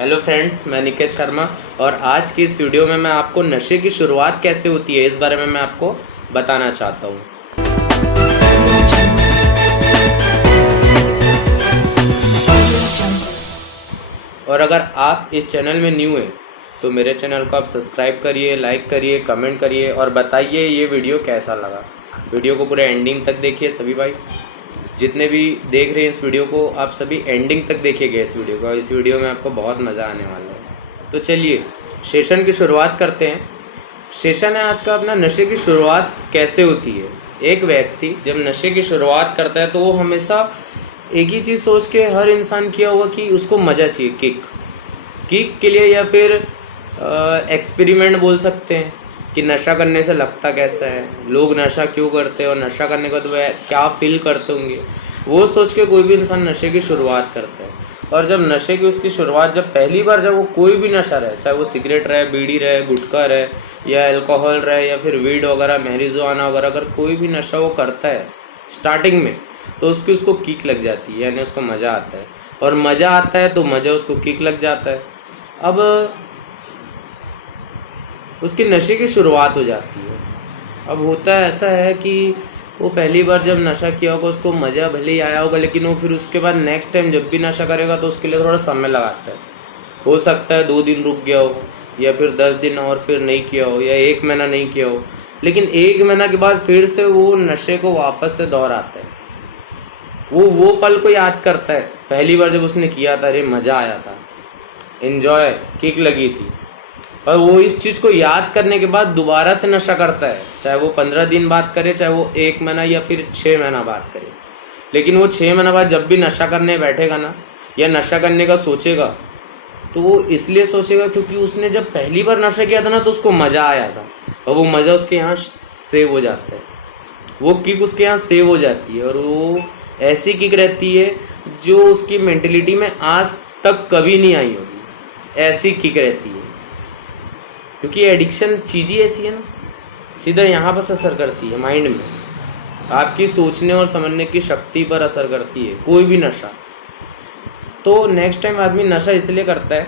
Hello friends, मैं निकेश शर्मा और आज की इस वीडियो में मैं आपको नशे की शुरुआत कैसे होती है इस बारे में मैं आपको बताना चाहता हूँ। और अगर आप इस चैनल में न्यू हैं तो मेरे चैनल को आप सब्सक्राइब करिए, लाइक करिए, कमेंट करिए और बताइए ये वीडियो कैसा लगा। वीडियो को पूरे एंडिंग तक देखिए सभी भाई, जितने भी देख रहे हैं इस वीडियो को आप सभी एंडिंग तक देखिएगा इस वीडियो को। इस वीडियो में आपको बहुत मज़ा आने वाला है। तो चलिए सेशन की शुरुआत करते हैं। सेशन है आज का अपना, नशे की शुरुआत कैसे होती है। एक व्यक्ति जब नशे की शुरुआत करता है तो वो हमेशा एक ही चीज़ सोच के, हर इंसान किया होगा कि उसको मज़ा चाहिए, किक के लिए, या फिर एक्सपेरिमेंट बोल सकते हैं कि नशा करने से लगता कैसा है, लोग नशा क्यों करते हैं और नशा करने के बाद वह क्या फील करते होंगे, वो सोच के कोई भी इंसान नशे की शुरुआत करता है। और जब नशे की उसकी शुरुआत, जब पहली बार जब वो कोई भी नशा रहे, चाहे वो सिगरेट रहे, बीड़ी रहे, गुटखा रहे, या अल्कोहल रहे, या फिर वीड वगैरह, मैरिजुआना वगैरह, अगर कोई भी नशा वो करता है स्टार्टिंग में तो उसको किक लग जाती है, यानी उसको मज़ा आता है। और मज़ा आता है तो मज़ा उसको किक लग जाता है। अब उसकी नशे की शुरुआत हो जाती है। अब होता है ऐसा है कि वो पहली बार जब नशा किया होगा उसको मज़ा भले ही आया होगा, लेकिन वो फिर उसके बाद नेक्स्ट टाइम जब भी नशा करेगा तो उसके लिए थोड़ा समय लगाता है। हो सकता है 2 दिन रुक गया हो, या फिर 10 दिन और फिर नहीं किया हो, या 1 महीना नहीं किया हो, लेकिन 1 महीना के बाद फिर से वो नशे को वापस से दोहराता है। वो पल को याद करता है, पहली बार जब उसने किया था, अरे मज़ा आया था, एंजॉय, किक लगी थी। और वो इस चीज़ को याद करने के बाद दोबारा से नशा करता है, चाहे वो 15 दिन बाद करे, चाहे वो 1 महीना या फिर 6 महीना बाद करे। लेकिन वो 6 महीना बाद जब भी नशा करने बैठेगा ना, या नशा करने का सोचेगा, तो वो इसलिए सोचेगा क्योंकि उसने जब पहली बार नशा किया था ना तो उसको मज़ा आया था, और वो मज़ा उसके यहाँ सेव हो जाता है, वो किक उसके यहाँ सेव हो जाती है। और वो ऐसी किक रहती है जो उसकी मेंटेलिटी में आज तक कभी नहीं आई होगी, ऐसी किक रहती है। क्योंकि एडिक्शन चीज़ ही ऐसी है ना, सीधा यहाँ पर असर करती है, माइंड में, आपकी सोचने और समझने की शक्ति पर असर करती है कोई भी नशा। तो नेक्स्ट टाइम आदमी नशा इसलिए करता है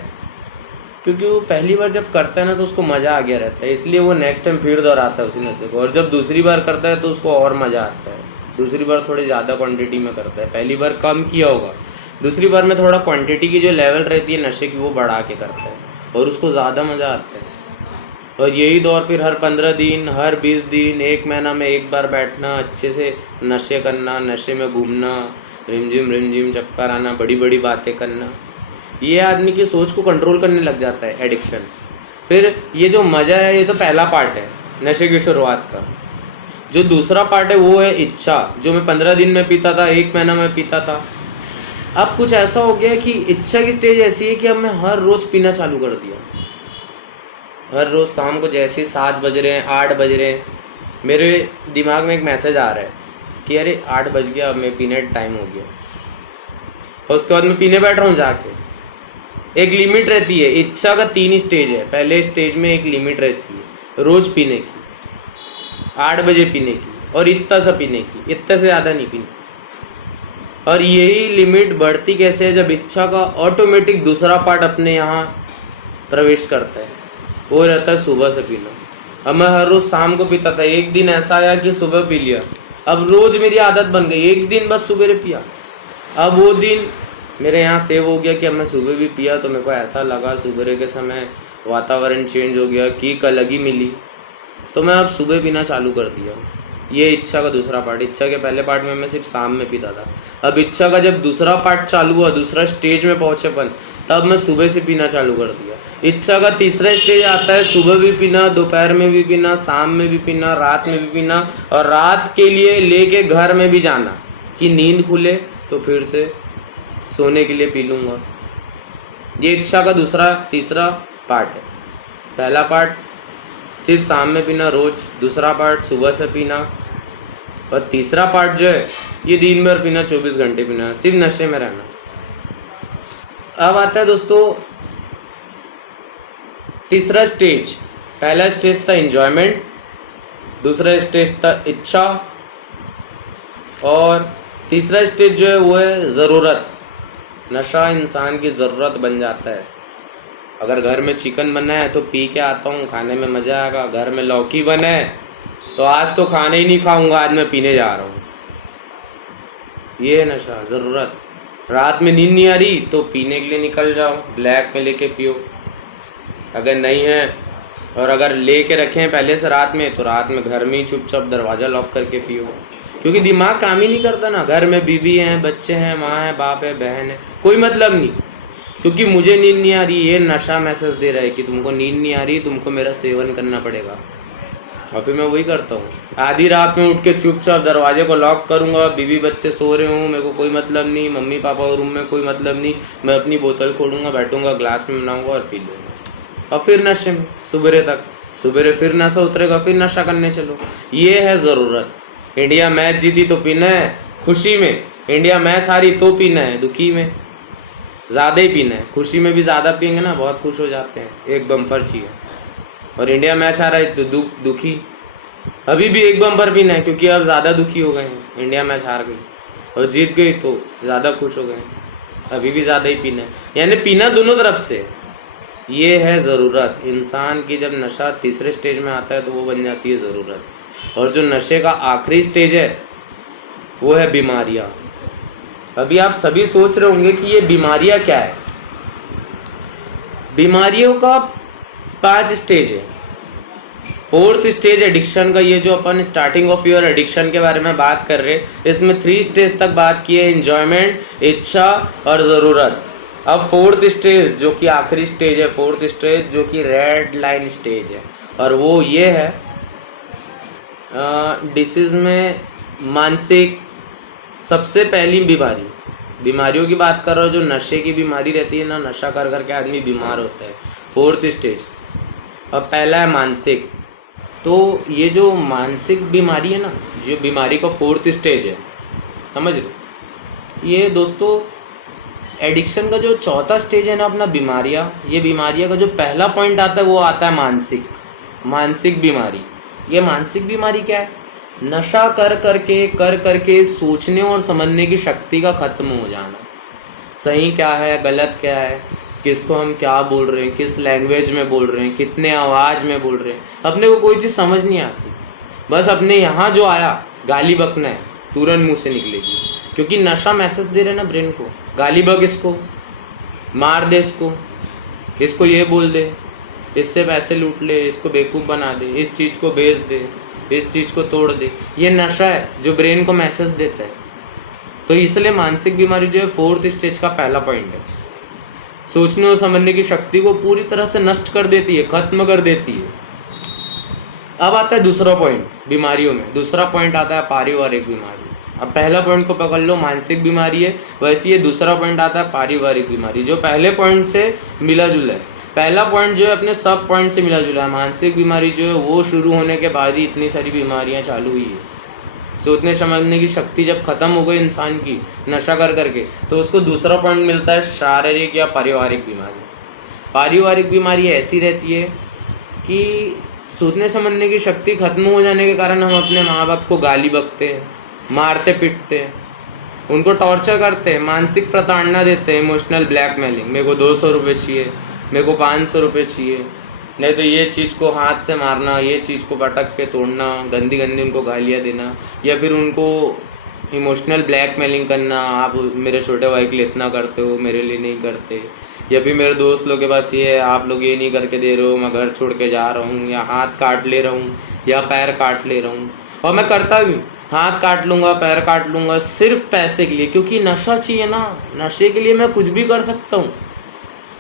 क्योंकि वो पहली बार जब करता है ना तो उसको मज़ा आ गया रहता है, इसलिए वो नेक्स्ट टाइम फिर दोहराता है उसी नशे को। और जब दूसरी बार करता है तो उसको और मज़ा आता है, दूसरी बार थोड़ी ज़्यादा क्वांटिटी में करता है। पहली बार कम किया होगा, दूसरी बार में थोड़ा क्वांटिटी की जो लेवल रहती है नशे की वो बढ़ा के करता है, और उसको ज़्यादा मज़ा आता है। और यही दौर फिर हर 15 दिन, हर 20 दिन, 1 महीना में एक बार बैठना, अच्छे से नशे करना, नशे में घूमना, रिमझिम चक्कर आना, बड़ी बड़ी बातें करना, ये आदमी की सोच को कंट्रोल करने लग जाता है एडिक्शन। फिर ये जो मज़ा है ये तो पहला पार्ट है नशे की शुरुआत का। जो दूसरा पार्ट है वो है इच्छा, जो मैं 15 दिन में पीता था, 1 महीना में पीता था। अब कुछ ऐसा हो गया कि इच्छा की स्टेज ऐसी है कि अब मैं हर रोज़ पीना चालू कर दिया। हर रोज़ शाम को जैसे 7 बज रहे हैं, 8 बज रहे हैं, मेरे दिमाग में एक मैसेज आ रहा है कि अरे 8 बज गया, अब मैं पीने टाइम हो गया। और उसके बाद मैं पीने बैठ रहा हूँ जाके। एक लिमिट रहती है, इच्छा का 3 स्टेज है। पहले स्टेज में एक लिमिट रहती है रोज़ पीने की, 8 बजे पीने की, और इतना सा पीने की, इतना से ज़्यादा नहीं पीने। और यही लिमिट बढ़ती कैसे है, जब इच्छा का ऑटोमेटिक दूसरा पार्ट अपने यहाँ प्रवेश करता है, वो रहता है सुबह से पीना। अब मैं हर रोज़ शाम को पीता था, एक दिन ऐसा आया कि सुबह पी लिया, अब रोज़ मेरी आदत बन गई, एक दिन बस सुबह पिया। अब वो दिन मेरे यहाँ सेव हो गया कि अब मैं सुबह भी पिया तो मेरे को ऐसा लगा, सुबह के समय वातावरण चेंज हो गया, किक अलग ही मिली, तो मैं अब सुबह पीना चालू कर दिया। ये इच्छा का दूसरा पार्ट। इच्छा के पहले पार्ट में मैं सिर्फ शाम में पीता था, अब इच्छा का जब दूसरा पार्ट चालू हुआ, दूसरा स्टेज में पहुँचेपन, तब मैं सुबह से पीना चालू कर दिया। इच्छा का तीसरा स्टेज आता है सुबह भी पीना, दोपहर में भी पीना, शाम में भी पीना, रात में भी पीना, और रात के लिए लेके घर में भी जाना कि नींद खुले तो फिर से सोने के लिए पी लूँगा। ये इच्छा का तीसरा पार्ट है। पहला पार्ट सिर्फ शाम में पीना रोज़, दूसरा पार्ट सुबह से पीना, और तीसरा पार्ट जो है ये दिन भर पीना, 24 घंटे पीना, सिर्फ नशे में रहना। अब आता है दोस्तों तीसरा स्टेज। पहला स्टेज था एंजॉयमेंट, दूसरा स्टेज था इच्छा, और तीसरा स्टेज जो है वो है ज़रूरत। नशा इंसान की ज़रूरत बन जाता है। अगर घर में चिकन बना है तो पी के आता हूँ, खाने में मज़ा आएगा। घर में लौकी बना है तो आज तो खाना ही नहीं खाऊंगा, आज मैं पीने जा रहा हूँ। ये है नशा, ज़रूरत। रात में नींद नहीं आ रही तो पीने के लिए निकल जाओ, ब्लैक में लेके पियो। अगर नहीं है और अगर ले के रखे हैं पहले से रात में, तो रात में घर में ही चुपचाप दरवाज़ा लॉक करके पियो, क्योंकि दिमाग काम ही नहीं करता ना। घर में बीवी हैं, बच्चे हैं, माँ है, बाप है, बहन है, कोई मतलब नहीं, क्योंकि मुझे नींद नहीं आ रही। ये नशा मैसेज दे रहा है कि तुमको नींद नहीं आ रही, तुमको मेरा सेवन करना पड़ेगा। और फिर मैं वही करता हूँ, आधी रात में उठ के चुपचाप दरवाजे को लॉक करूँगा, बीवी बच्चे सो रहे हूँ, मेरे को कोई मतलब नहीं, मम्मी पापा रूम में कोई मतलब नहीं, मैं अपनी बोतल खोलूँगा, बैठूँगा, ग्लास में बनाऊँगा और पी लूँगा। और फिर नशे में सुबह तक, सुबह फिर नशा उतरेगा, फिर नशा करने चलो। ये है ज़रूरत। इंडिया मैच जीती तो पीना है खुशी में, इंडिया मैच हारी तो पीना है दुखी में। ज़्यादा ही पीना है, खुशी में भी ज़्यादा पियेंगे ना, बहुत खुश हो जाते हैं, एक बम्पर चाहिए। और इंडिया मैच हारा है तो दुखी, अभी भी एक बम्पर पीना है, क्योंकि अब ज़्यादा दुखी हो गए हैं। इंडिया मैच हार गई और जीत गई तो ज़्यादा खुश हो गए हैं, अभी भी ज़्यादा ही पीना है। यानी पीना दोनों तरफ से। ये है ज़रूरत। इंसान की जब नशा तीसरे स्टेज में आता है तो वो बन जाती है ज़रूरत। और जो नशे का आखिरी स्टेज है वो है बीमारियाँ। अभी आप सभी सोच रहे होंगे कि ये बीमारियाँ क्या है। बीमारियों का 5 स्टेज है। 4th स्टेज एडिक्शन का, ये जो अपन स्टार्टिंग ऑफ योर एडिक्शन के बारे में बात कर रहे हैं, इसमें 3 स्टेज तक बात की है, एंजॉयमेंट, इच्छा और ज़रूरत। अब 4th स्टेज जो कि आखिरी स्टेज है, 4th स्टेज जो कि रेड लाइन स्टेज है, और वो ये है डिसीज में मानसिक सबसे पहली बीमारियों की बात कर रहा हूँ। जो नशे की बीमारी रहती है ना, नशा कर करके आदमी बीमार होता है, 4th स्टेज। और पहला है मानसिक। तो ये जो मानसिक बीमारी है ना, जो बीमारी का 4th स्टेज है, समझ लो। ये दोस्तों एडिक्शन का जो 4था स्टेज है ना अपना, बीमारियाँ, ये बीमारियाँ का जो पहला पॉइंट आता है वो आता है मानसिक बीमारी। ये मानसिक बीमारी क्या है? नशा कर करके सोचने और समझने की शक्ति का खत्म हो जाना। सही क्या है, गलत क्या है, किसको हम क्या बोल रहे हैं, किस लैंग्वेज में बोल रहे हैं, कितने आवाज़ में बोल रहे हैं, अपने को कोई चीज़ समझ नहीं आती। बस अपने यहाँ जो आया गाली बकना है, तुरंत मुँह से निकलेगी, क्योंकि नशा मैसेज दे रहे ना ब्रेन को, गाली बक इसको, मार दे इसको ये बोल दे, इससे पैसे लूट ले, इसको बेवकूफ़ बना दे, इस चीज़ को बेच दे, इस चीज़ को तोड़ दे। ये नशा है जो ब्रेन को मैसेज देता है। तो इसलिए मानसिक बीमारी जो है 4th स्टेज का पहला पॉइंट है। सोचने और समझने की शक्ति को पूरी तरह से नष्ट कर देती है, खत्म कर देती है। अब आता है दूसरा पॉइंट बीमारियों में। दूसरा पॉइंट आता है पारिवारिक बीमारी। अब पहला पॉइंट को पकड़ लो, मानसिक बीमारी है, वैसे ये दूसरा पॉइंट आता है पारिवारिक बीमारी, जो पहले पॉइंट से मिला जुला है। पहला पॉइंट जो है अपने सब पॉइंट से मिला जुला है। मानसिक बीमारी जो है वो शुरू होने के बाद ही इतनी सारी बीमारियां चालू हुई है। सोचने समझने की शक्ति जब खत्म हो गई इंसान की नशा कर करके, तो उसको दूसरा पॉइंट मिलता है शारीरिक या पारिवारिक बीमारी। पारिवारिक बीमारी ऐसी रहती है कि सोचने समझने की शक्ति खत्म हो जाने के कारण हम अपने माँ बाप को गाली बकते हैं, मारते पीटते हैं, उनको टॉर्चर करते हैं, मानसिक प्रताड़ना देते हैं, इमोशनल ब्लैकमेलिंग। मेरे को 200 रुपये चाहिए, मेरे को 500 रुपये चाहिए, नहीं तो ये चीज़ को हाथ से मारना, ये चीज़ को पटक के तोड़ना, गंदी गंदी उनको गालियाँ देना, या फिर उनको इमोशनल ब्लैकमेलिंग करना। आप मेरे छोटे भाई के लिए इतना करते हो, मेरे लिए नहीं करते, या फिर मेरे दोस्त लोग के पास ये है, आप लोग ये नहीं करके दे रहे हो, मैं घर छोड़ के जा रहा हूँ, या हाथ काट ले रहा हूँ, या पैर काट ले रहा हूँ। और मैं करता भी, हाथ काट लूँगा, पैर काट लूँगा, सिर्फ पैसे के लिए, क्योंकि नशा चाहिए ना। नशे के लिए मैं कुछ भी कर सकता हूँ।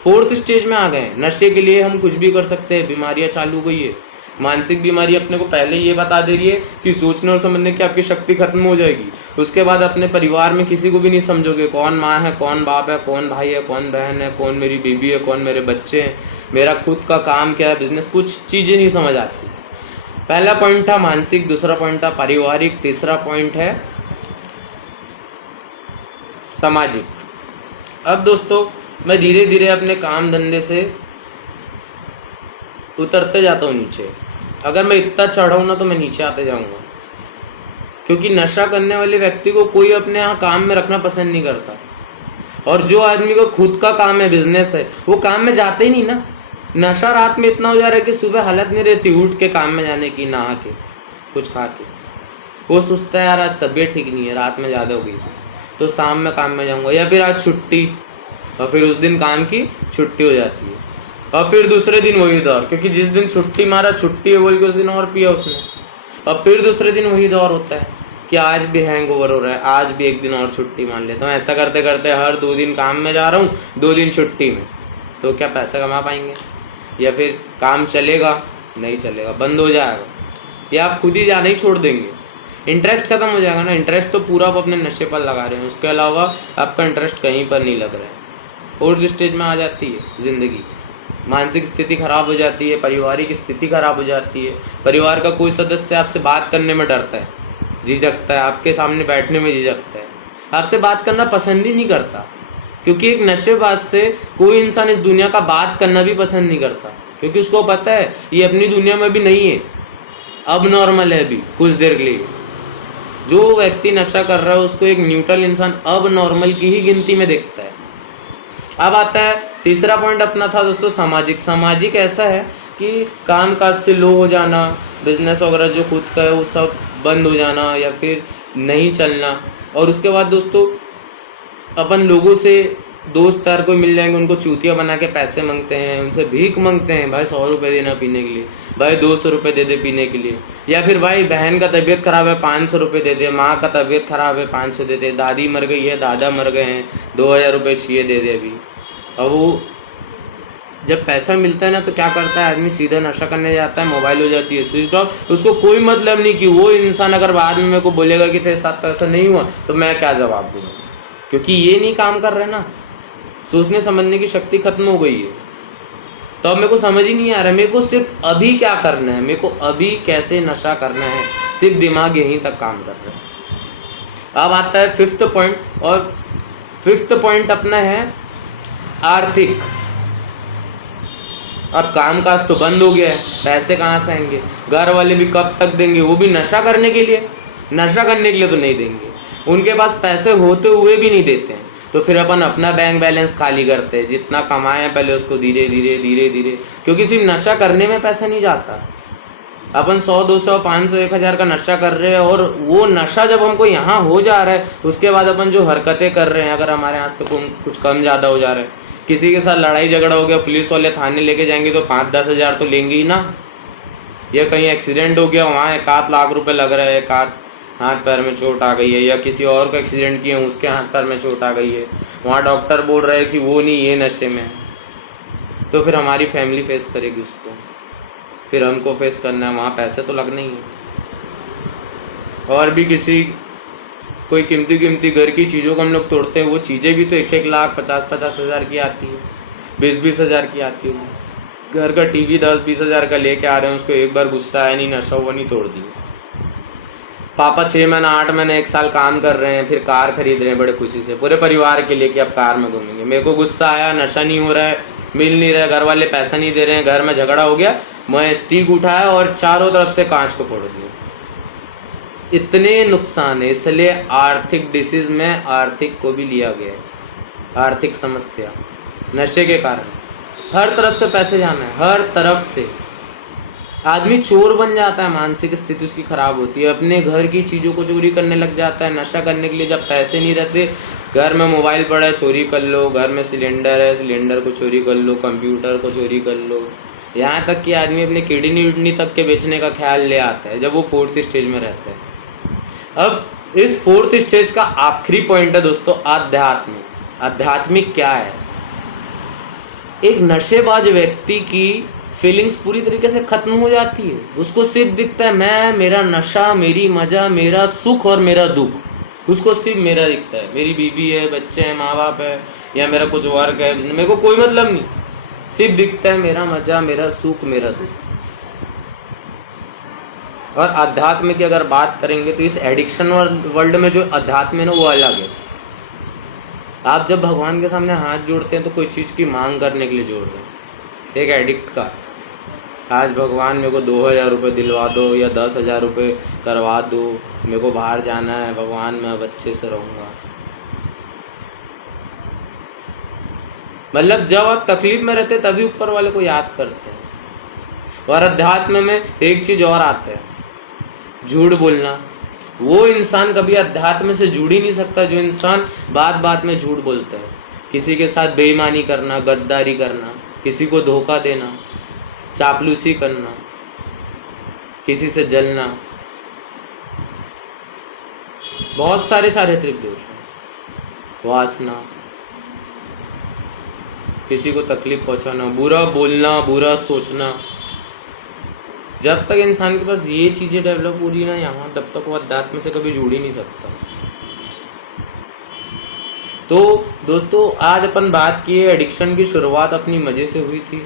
4th स्टेज में आ गए, नशे के लिए हम कुछ भी कर सकते हैं। बीमारियाँ चालू हो गई है। मानसिक बीमारी अपने को पहले ये बता दे रही है कि सोचने और समझने की आपकी शक्ति खत्म हो जाएगी। उसके बाद अपने परिवार में किसी को भी नहीं समझोगे, कौन माँ है, कौन बाप है, कौन भाई है, कौन बहन है, कौन मेरी बीबी है, कौन मेरे बच्चे हैं, मेरा खुद का काम क्या है, बिजनेस, कुछ चीज़ें नहीं समझ आती। पहला पॉइंट था मानसिक, दूसरा पॉइंट था पारिवारिक, तीसरा पॉइंट है सामाजिक। अब दोस्तों मैं धीरे धीरे अपने काम धंधे से उतरते जाता हूँ नीचे। अगर मैं इतना चढ़ा हूँ ना तो मैं नीचे आते जाऊँगा, क्योंकि नशा करने वाले व्यक्ति को कोई अपने यहाँ काम में रखना पसंद नहीं करता। और जो आदमी को खुद का काम है, बिजनेस है, वो काम में जाते ही नहीं ना। नशा रात में इतना हो जा रहा है कि सुबह हालत नहीं रहती उठ के काम में जाने की, नहा के कुछ खा के। वो सोचता है यार आज तबीयत ठीक नहीं है, रात में ज़्यादा हो गई तो शाम में काम में जाऊँगा, या फिर आज छुट्टी, और फिर उस दिन काम की छुट्टी हो जाती है, और फिर दूसरे दिन वही दौर, क्योंकि जिस दिन छुट्टी मारा छुट्टी है बोल के उस दिन और पिया उसने, और फिर दूसरे दिन वही दौर होता है कि आज भी हैंगओवर हो रहा है, आज भी एक दिन और छुट्टी मान लेता हूँ। ऐसा करते करते हर 2 दिन काम में जा रहा हूँ, 2 दिन छुट्टी में, तो क्या पैसा कमा पाएंगे? या फिर काम चलेगा? नहीं चलेगा, बंद हो जाएगा, या आप खुद ही जाना ही छोड़ देंगे, इंटरेस्ट खत्म हो जाएगा ना। इंटरेस्ट तो पूरा आप अपने नशे पर लगा रहे हैं, उसके अलावा आपका इंटरेस्ट कहीं पर नहीं लग रहा है। और स्टेज में आ जाती है ज़िंदगी, मानसिक स्थिति खराब हो जाती है, पारिवारिक स्थिति खराब हो जाती है, परिवार का कोई सदस्य आपसे बात करने में डरता है, झिझकता है, आपके सामने बैठने में झिझकता है, आपसे बात करना पसंद ही नहीं करता, क्योंकि एक नशेबाज से कोई इंसान इस दुनिया का बात करना भी पसंद नहीं करता, क्योंकि उसको पता है ये अपनी दुनिया में भी नहीं है, अब नॉर्मल है अभी कुछ देर के लिए। जो व्यक्ति नशा कर रहा है उसको एक न्यूट्रल इंसान अब नॉर्मल की ही गिनती में देखता है। अब आता है तीसरा पॉइंट अपना था दोस्तों, सामाजिक। सामाजिक ऐसा है कि काम काज से लो हो जाना, बिजनेस वगैरह जो खुद का है वो सब बंद हो जाना या फिर नहीं चलना। और उसके बाद दोस्तों अपन लोगों से, दोस्त यार कोई मिल जाएंगे उनको चूतिया बना के पैसे मांगते हैं, उनसे भीख मांगते हैं, भाई 100 रुपये देना पीने के लिए, भाई 200 रुपये दे दे पीने के लिए, या फिर भाई बहन का तबीयत खराब है 500 रुपये दे दे, माँ का तबीयत खराब है 500 दे दे, दादी मर गई है, दादा मर गए हैं, 2000 रुपये चाहिए दे दे अभी। अब वो जब पैसा मिलता है ना तो क्या करता है आदमी, सीधा नशा करने जाता है, मोबाइल हो जाती है स्विच ऑफ, उसको कोई मतलब नहीं कि वो इंसान अगर बाद में मेरे को बोलेगा कि तेरे साथ तो ऐसा नहीं हुआ तो मैं क्या जवाब दूँगा, क्योंकि ये नहीं काम कर रहे ना, सोचने समझने की शक्ति खत्म हो गई है। तो अब मेरे को समझ ही नहीं आ रहा है मेरे को सिर्फ अभी क्या करना है, मेरे को अभी कैसे नशा करना है, सिर्फ दिमाग यहीं तक काम कर रहा है। अब आता है 5th पॉइंट, और 5th पॉइंट अपना है आर्थिक। अब काम काज तो बंद हो गया है, पैसे कहाँ से आएंगे, घर वाले भी कब तक देंगे, वो भी नशा करने के लिए, नशा करने के लिए तो नहीं देंगे, उनके पास पैसे होते हुए भी नहीं देते हैं। तो फिर अपन अपना बैंक बैलेंस खाली करते हैं, जितना कमाए हैं पहले उसको धीरे धीरे धीरे धीरे, क्योंकि सिर्फ नशा करने में पैसा नहीं जाता। अपन 100 200 500 1000 का नशा कर रहे हैं, और वो नशा जब हमको यहाँ हो जा रहा है उसके बाद अपन जो हरकतें कर रहे हैं, अगर हमारे यहाँ से कुछ कम ज़्यादा हो जा रहा है, किसी के साथ लड़ाई झगड़ा हो गया, पुलिस वाले थाने लेके जाएंगे तो 5-10 हज़ार तो लेंगे ही ना। या कहीं एक्सीडेंट हो गया, वहाँ 1-8 लाख रुपए लग रहा है, 1-8 हाथ पैर में चोट आ गई है, या किसी और का एक्सीडेंट किया उसके हाथ पैर में चोट आ गई है, वहाँ डॉक्टर बोल रहा है कि वो नहीं, ये नशे में है, तो फिर हमारी फैमिली फेस करेगी उसको, फिर हमको फेस करना है, वहाँ पैसे तो लगने ही है। और भी किसी कोई कीमती घर की चीज़ों को हम लोग तोड़ते हैं, वो चीज़ें भी तो 1-1 लाख 50-50 हज़ार की आती है, 20-20 हज़ार की आती है। घर का टीवी 10-20 हज़ार का लेके आ रहे हैं, उसको एक बार गुस्सा आया नहीं, नशा हुआ नहीं, तोड़ दिया। पापा 6 महीना 8 महीने 1 साल काम कर रहे हैं, फिर कार खरीद रहे हैं बड़े खुशी से पूरे परिवार के लिए कि अब कार में घूमेंगे। मेरे को गुस्सा आया, नशा नहीं हो रहा है, मिल नहीं रहा है, घर वाले पैसा नहीं दे रहे हैं, घर में झगड़ा हो गया, मैं स्टिक उठाया और चारों तरफ से कांच को फोड़ दिया। इतने नुकसान है, इसलिए आर्थिक डिसीज में आर्थिक को भी लिया गया है। आर्थिक समस्या नशे के कारण, हर तरफ से पैसे जाना है, हर तरफ से आदमी चोर बन जाता है, मानसिक स्थिति उसकी खराब होती है, अपने घर की चीज़ों को चोरी करने लग जाता है। नशा करने के लिए जब पैसे नहीं रहते, घर में मोबाइल पड़ा है चोरी कर लो, घर में सिलेंडर है सिलेंडर को चोरी कर लो, कंप्यूटर को चोरी कर लो, यहाँ तक कि आदमी अपने किडनी विडनी तक के बेचने का ख्याल ले आता है जब वो 4th स्टेज में रहता है। अब इस 4th स्टेज का आखिरी पॉइंट है दोस्तों, आध्यात्म। आध्यात्मिक क्या है? एक नशेबाज व्यक्ति की फीलिंग्स पूरी तरीके से खत्म हो जाती है, उसको सिर्फ दिखता है मैं, मेरा नशा, मेरी मजा, मेरा सुख और मेरा दुख। उसको सिर्फ मेरा दिखता है, मेरी बीवी है, बच्चे हैं, माँ बाप है, या मेरा कुछ वर्क है, मेरे को कोई मतलब नहीं, सिर्फ दिखता है मेरा मजा, मेरा सुख, मेरा दुख। और अध्यात्म की अगर बात करेंगे तो इस एडिक्शन वर्ल्ड में जो अध्यात्म है ना वो अलग है। आप जब भगवान के सामने हाथ जोड़ते हैं तो कोई चीज़ की मांग करने के लिए जोड़ रहे हैं। एक एडिक्ट का, आज भगवान मेरे को 2000 रुपये दिलवा दो या 10,000 रुपये करवा दो, मेरे को बाहर जाना है, भगवान मैं अब अच्छे से रहूँगा। मतलब जब आप तकलीफ में रहते हैं तभी ऊपर वाले को याद करते हैं। और अध्यात्म में एक चीज और आता है, झूठ बोलना। वो इंसान कभी अध्यात्म से जुड़ ही नहीं सकता जो इंसान बात बात में झूठ बोलता है। किसी के साथ बेईमानी करना, गद्दारी करना, किसी को धोखा देना, चापलूसी करना, किसी से जलना, बहुत सारे चारित्रिक दोष हैं। वासना, किसी को तकलीफ पहुंचाना, बुरा बोलना, बुरा सोचना। जब तक इंसान के पास ये चीजें डेवलप हो रही ना यहाँ, तब तक वो अध्यात्म से कभी जुड़ ही नहीं सकता। तो दोस्तों आज अपन बात की है, एडिक्शन की शुरुआत अपनी मजे से हुई थी,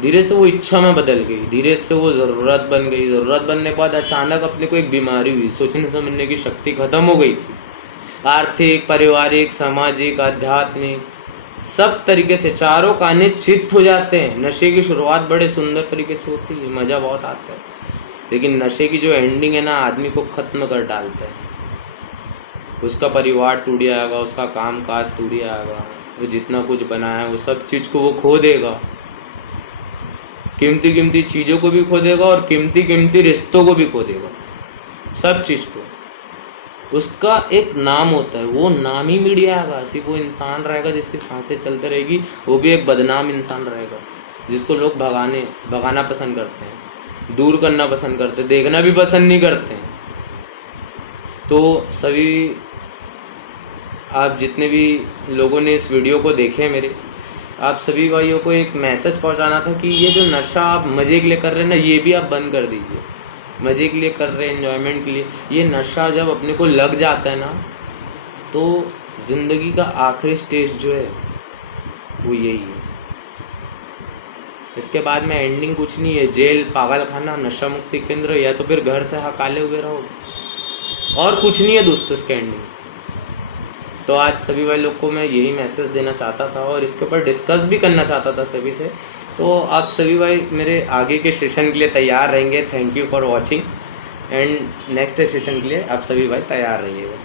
धीरे से वो इच्छा में बदल गई, धीरे से वो ज़रूरत बन गई। ज़रूरत बनने के बाद अचानक अपने को एक बीमारी हुई, सोचने समझने की शक्ति खत्म हो गई थी। आर्थिक, पारिवारिक, सामाजिक, आध्यात्मिक सब तरीके से चारों काने चित्त हो जाते हैं। नशे की शुरुआत बड़े सुंदर तरीके से होती है, मज़ा बहुत आता है, लेकिन नशे की जो एंडिंग है ना, आदमी को ख़त्म कर डालता है। उसका परिवार टूट जाएगा, उसका काम काज टूट जाएगा, वो जितना कुछ बनाया है वो सब चीज़ को वो खो देगा। कीमती कीमती चीज़ों को भी खो देगा और कीमती कीमती रिश्तों को भी खो देगा, सब चीज़ को। उसका एक नाम होता है, वो नाम ही मिट जाएगा। सिर्फ वो इंसान रहेगा जिसकी सांसें चलते रहेगी, वो भी एक बदनाम इंसान रहेगा जिसको लोग भगाना पसंद करते हैं, दूर करना पसंद करते हैं, देखना भी पसंद नहीं करते हैं। तो सभी आप जितने भी लोगों ने इस वीडियो को देखे मेरे, आप सभी भाइयों को एक मैसेज पहुंचाना था कि ये जो नशा आप मज़े के लिए कर रहे हैं ना, ये भी आप बंद कर दीजिए। मज़े के लिए कर रहे हैं, एंजॉयमेंट के लिए। ये नशा जब अपने को लग जाता है ना, तो ज़िंदगी का आखिरी स्टेज जो है वो यही है। इसके बाद में एंडिंग कुछ नहीं है, जेल, पागल खाना, नशा मुक्ति केंद्र, या तो फिर घर से हकाले हुए रहो, और कुछ नहीं है दोस्तों इसका एंडिंग। तो आज सभी भाई लोग को मैं यही मैसेज देना चाहता था और इसके ऊपर डिस्कस भी करना चाहता था सभी से। तो आप सभी भाई मेरे आगे के सेशन के लिए तैयार रहेंगे। Thank you for watching, and next session के लिए आप सभी भाई तैयार रहिएगा।